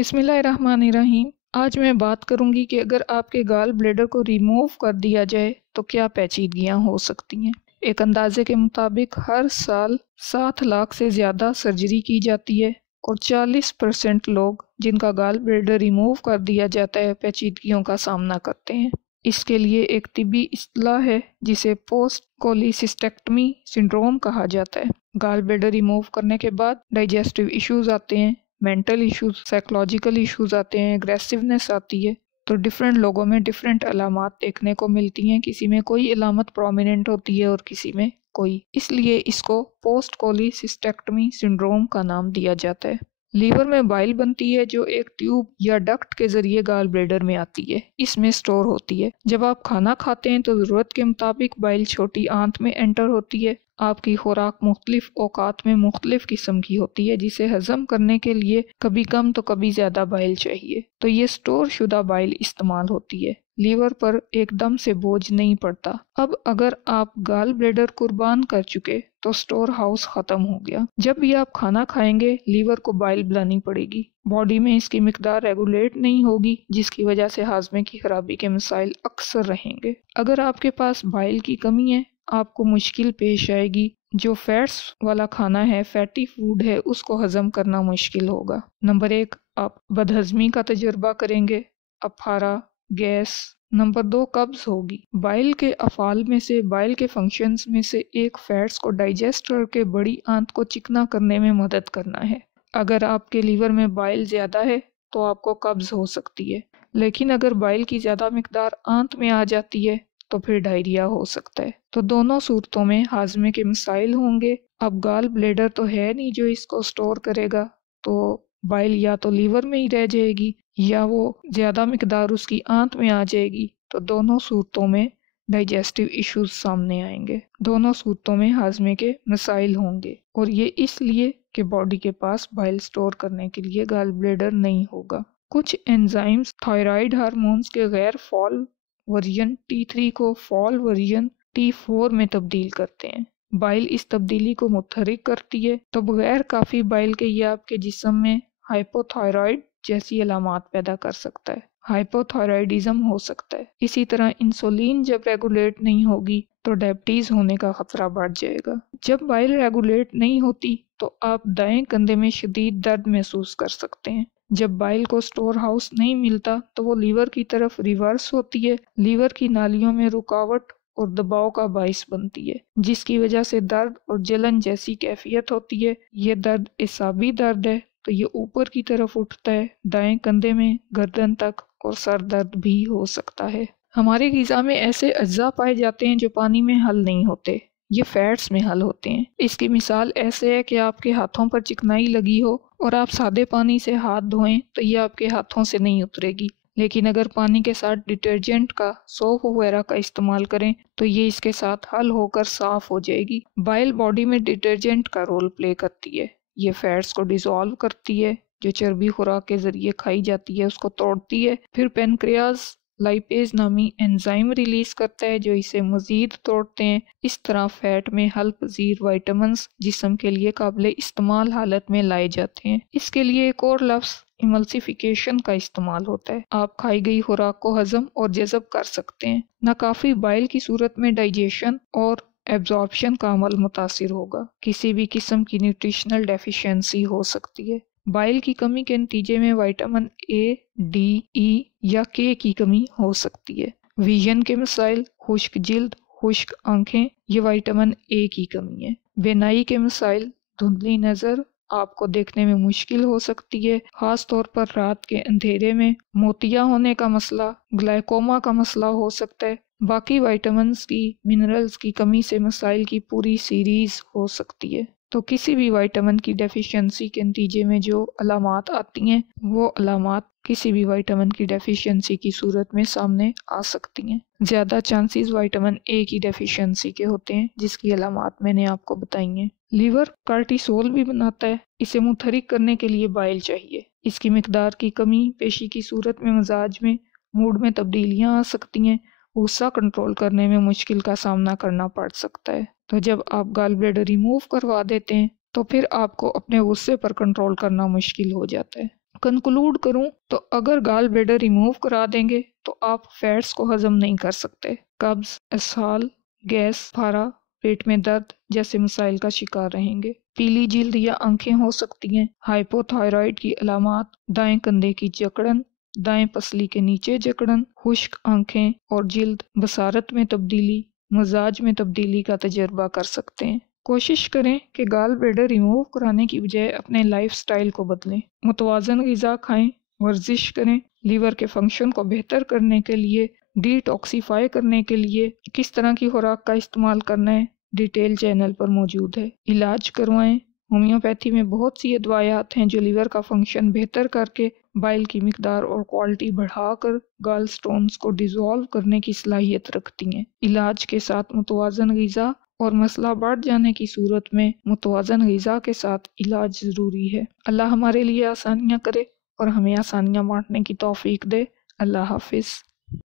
बिस्मिल्लाहिर्रहमानिर्रहीम। आज मैं बात करूंगी कि अगर आपके गाल ब्लैडर को रिमूव कर दिया जाए तो क्या पेचीदगियां हो सकती हैं। एक अंदाजे के मुताबिक हर साल 7 लाख से ज़्यादा सर्जरी की जाती है और 40% लोग जिनका गाल ब्लैडर रिमूव कर दिया जाता है पेचीदगियों का सामना करते हैं। इसके लिए एक तिब्बी इस्तिलाह है जिसे पोस्ट कोलिसिस्टेक्टमी सिंड्रोम कहा जाता है। गाल ब्लैडर रिमूव करने के बाद डाइजेस्टिव इश्यूज आते हैं, मेंटल इश्यूज, साइकोलॉजिकल इश्यूज आते हैं, एग्रेसिवनेस आती है। तो डिफरेंट लोगों में डिफरेंट अलामात देखने को मिलती हैं। किसी में कोई अलामत प्रोमिनेंट होती है और किसी में कोई, इसलिए इसको पोस्ट कोलिसिस्टेक्टमी सिंड्रोम का नाम दिया जाता है। लीवर में बाइल बनती है जो एक ट्यूब या डक्ट के जरिए गाल ब्लैडर में आती है, इसमें स्टोर होती है। जब आप खाना खाते हैं तो ज़रूरत के मुताबिक बाइल छोटी आंत में एंटर होती है। आपकी खुराक मुख्तलिफ औकात में मुख्तलिफ किस्म की होती है, जिसे हजम करने के लिए कभी कम तो कभी ज़्यादा बाइल चाहिए, तो ये स्टोर शुदा बाइल इस्तेमाल होती है। लीवर पर एकदम से बोझ नहीं पड़ता। अब अगर आप गाल ब्लैडर कुर्बान कर चुके तो स्टोर हाउस खत्म हो गया। जब भी आप खाना खाएंगे लीवर को बाइल बनानी पड़ेगी। बॉडी में इसकी मिकदार रेगुलेट नहीं होगी, जिसकी वजह से हाजमे की खराबी के मसाइल अक्सर रहेंगे। अगर आपके पास बाइल की कमी है आपको मुश्किल पेश आएगी। जो फैट्स वाला खाना है, फैटी फूड है, उसको हजम करना मुश्किल होगा। नंबर 1, आप बदहजमी का तजुर्बा करेंगे, अफारा, गैस। नंबर 2, कब्ज होगी। बाइल के अफाल में से, बाइल के फंक्शंस में से एक फैट्स को डाइजेस्ट करके बड़ी आंत को चिकना करने में मदद करना है। अगर आपके लीवर में बाइल ज़्यादा है तो आपको कब्ज हो सकती है, लेकिन अगर बाइल की ज़्यादा मिकदार आंत में आ जाती है तो फिर डायरिया हो सकता है। तो दोनों सूरतों में हाजमे के मसाइल होंगे। अब गाल ब्लैडर तो है नहीं जो इसको स्टोर करेगा, तो बाइल या तो लीवर में ही रह जाएगी या वो ज़्यादा मिकदार उसकी आंत में आ जाएगी। तो दोनों सूरतों में डाइजेस्टिव इश्यूज सामने आएंगे, दोनों सूरतों में हाजमे के मसाइल होंगे, और ये इसलिए कि बॉडी के पास बाइल स्टोर करने के लिए गाल ब्लैडर नहीं होगा। कुछ एंजाइम्स थायराइड हार्मोन्स के गैर फॉल वर्जन T3 को फॉल वर्जन T4 में तब्दील करते हैं। बाइल इस तब्दीली को मुतहरिक करती है, तो बगैर काफ़ी बाइल के ये आपके जिस्म में हाइपोथायराइड जैसी अलामात पैदा कर सकता है, हाइपोथायराइडिज्म हो सकता है। इसी तरह इंसुलिन जब रेगुलेट नहीं होगी तो डायबिटीज़ होने का खतरा बढ़ जाएगा। जब बाइल रेगुलेट नहीं होती तो आप दाएं कंधे में शदीद दर्द महसूस कर सकते हैं। जब बाइल को स्टोर हाउस नहीं मिलता तो वो लीवर की तरफ रिवर्स होती है, लीवर की नालियों में रुकावट और दबाव का बाइस बनती है, जिसकी वजह से दर्द और जलन जैसी कैफियत होती है। ये दर्द एसाबी दर्द है, तो ये ऊपर की तरफ उठता है दाएं कंधे में गर्दन तक, और सर दर्द भी हो सकता है। हमारे ग़िज़ा में ऐसे अज्जा पाए जाते हैं जो पानी में हल नहीं होते, ये फैट्स में हल होते हैं। इसकी मिसाल ऐसे है कि आपके हाथों पर चिकनाई लगी हो और आप सादे पानी से हाथ धोएं तो ये आपके हाथों से नहीं उतरेगी, लेकिन अगर पानी के साथ डिटर्जेंट का, सोप वगैरह का इस्तेमाल करें तो ये इसके साथ हल होकर साफ हो जाएगी। बाइल बॉडी में डिटर्जेंट का रोल प्ले करती है। ये फैट्स को डिसॉल्व करती है, जो चर्बी खुराक के जरिए खाई जाती है उसको तोड़ती है। फिर पेनक्रियाज लाइपेज नामी एंजाइम रिलीज करता है जो इसे मजीद तोड़ते हैं। इस तरह फैट में हल पजीर वाइटामिन्स जिस्म के लिए काबिल इस्तेमाल हालत में लाए जाते हैं। इसके लिए एक और लफ्ज़ इमल्सिफिकेशन का इस्तेमाल होता है। आप खाई गई खुराक को हजम और जज़ब कर सकते हैं। नाकाफी बाइल की सूरत में डाइजेशन और एब्जॉर्प्शन का अमल मुतासिर होगा। किसी भी किस्म की न्यूट्रिशनल डेफिशिएंसी हो सकती है। बाइल की कमी के नतीजे में विटामिन A, D, E या K की कमी हो सकती है। विजन के मसाइल, खुश्क जिल्द, खुश्क आंखें, ये विटामिन A की कमी है। बेनाई के मसाइल, धुंधली नज़र, आपको देखने में मुश्किल हो सकती है, खास तौर पर रात के अंधेरे में। मोतिया होने का मसला, ग्लाइकोमा का मसला हो सकता है। बाकी विटामिन्स की, मिनरल्स की कमी से मसाइल की पूरी सीरीज हो सकती है। तो किसी भी विटामिन की डेफिशिएंसी के नतीजे में जो अलामात आती हैं वो अलामात किसी भी विटामिन की डेफिशिएंसी की सूरत में सामने आ सकती हैं। ज़्यादा चांसेस विटामिन A की डेफिशिएंसी के होते हैं, जिसकी अलामात मैंने आपको बताई हैं। लीवर कार्टिसोल भी बनाता है, इसे मुतहरिक करने के लिए बाइल चाहिए। इसकी मिकदार की कमी पेशी की सूरत में मिजाज में, मूड में तब्दीलियाँ आ सकती हैं। गुस्सा कंट्रोल करने में मुश्किल का सामना करना पड़ सकता है। तो जब आप गाल ब्लैडर रिमूव करवा देते हैं तो फिर आपको अपने गुस्से पर कंट्रोल करना मुश्किल हो जाता है। कंक्लूड करूं तो अगर गाल ब्लेडर रिमूव करा देंगे तो आप फैट्स को हजम नहीं कर सकते, कब्ज, इसहाल, गैस, फारा, पेट में दर्द जैसे मसाइल का शिकार रहेंगे। पीली जिल्द या आंखें हो सकती हैं। हाइपोथायराइड की अलामात: दाएं कंधे की जकड़न, दाएं पसली के नीचे जकड़न, खुश्क आंखें और जिल्द, बसारत में तब्दीली, मिजाज में तब्दीली का तजर्बा कर सकते हैं। कोशिश करें कि गाल ब्लेडर रिमूव कराने की बजाय अपने लाइफस्टाइल को बदलें। मुतवाज़न ग़िज़ा खाएं, वर्जिश करें। लीवर के फंक्शन को बेहतर करने के लिए, डिटॉक्सिफाई करने के लिए किस तरह की खुराक का इस्तेमाल करना है, डिटेल चैनल पर मौजूद है। इलाज करवाएं। होम्योपैथी में बहुत सी दवायात हैं जो लीवर का फंक्शन बेहतर करके बाइल की मिकदार और क्वालिटी बढ़ाकर गाल स्टोन्स को डिसॉल्व करने की सलाहियत रखती हैं। इलाज के साथ मुतवाज़न ग़िज़ा और मसला बढ़ जाने की सूरत में मुतवाज़न ग़िज़ा के साथ इलाज ज़रूरी है। अल्लाह हमारे लिए आसानियाँ करे और हमें आसानियाँ बांटने की तौफीक दे। अल्लाह हाफिज़।